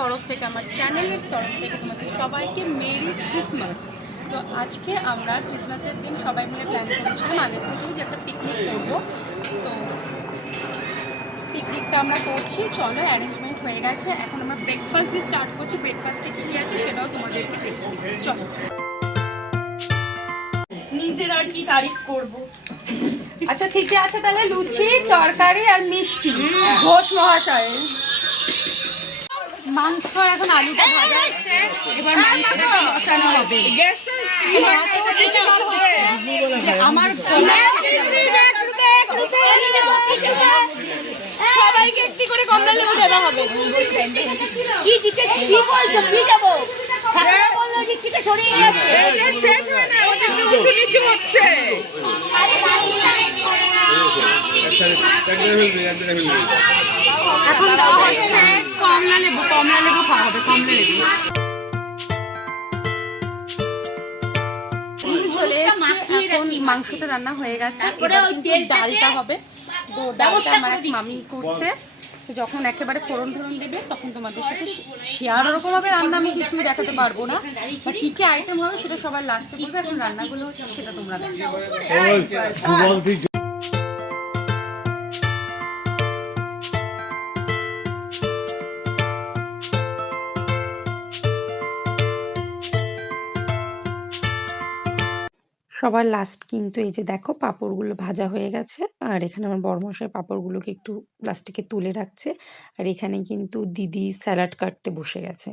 তরফ থেকে, আমার চ্যানেলের তরফ থেকে তোমাদের সবাইকে মেরি ক্রিসমাস। তো আজকে আমরা ক্রিসমাসের দিন সবাই মিলে প্ল্যান করেছিলাম আগের থেকেই যে একটা পিকনিক করবো। তো পিকনিকটা আমরা করছি, চলো অ্যারেঞ্জমেন্ট হয়ে গেছে। এখন আমরা ব্রেকফাস্ট দিয়ে স্টার্ট করছি। ব্রেকফাস্টে কী কী আছে সেটাও তোমাদেরকে দেখে দিচ্ছি, চলো। নিজের আর কি তারিফ করব। আচ্ছা ঠিক আছে, তাহলে লুচি, তরকারি আর মিষ্টি ঘোষ মহাশয়। মাংস এখন আলুটা ভাজা হচ্ছে, এবার মাংসটা কষানো হবে। আমার সবাইকে একটি করে কমলা লেবু দেওয়া হবে। কি দিতে কি বলছো, কি দেবো? এখন দেওয়া হচ্ছে কমলা লেবু, কমলা লেবু খাওয়া হবে, কমলা লেবু। কিন্তু চলে এসেছে, এখন মাংসটা রান্না হয়ে গেছে, এবার কিন্তু ডালটা হবে। তো ডালটা আমার এক মামি করছে, যখন একেবারে ফোড়ন দিবে তখন তোমাদের সাথে শেয়ার ওরকমভাবে রান্না আমি কিছুই দেখাতে পারবো না, বা কী কী আইটেম হবে সেটা সবার লাস্টে বলবে। এখন রান্নাগুলো হচ্ছে সেটা তোমরা দেখো। সবার লাস্ট কিন্তু এই যে দেখো পাঁপড়গুলো ভাজা হয়ে গেছে, আর এখানে আমার বড়মশাই পাঁপড়গুলোকে একটু প্লাস্টিকে তুলে রাখছে, আর এখানে কিন্তু দিদি স্যালাড কাটতে বসে গেছে।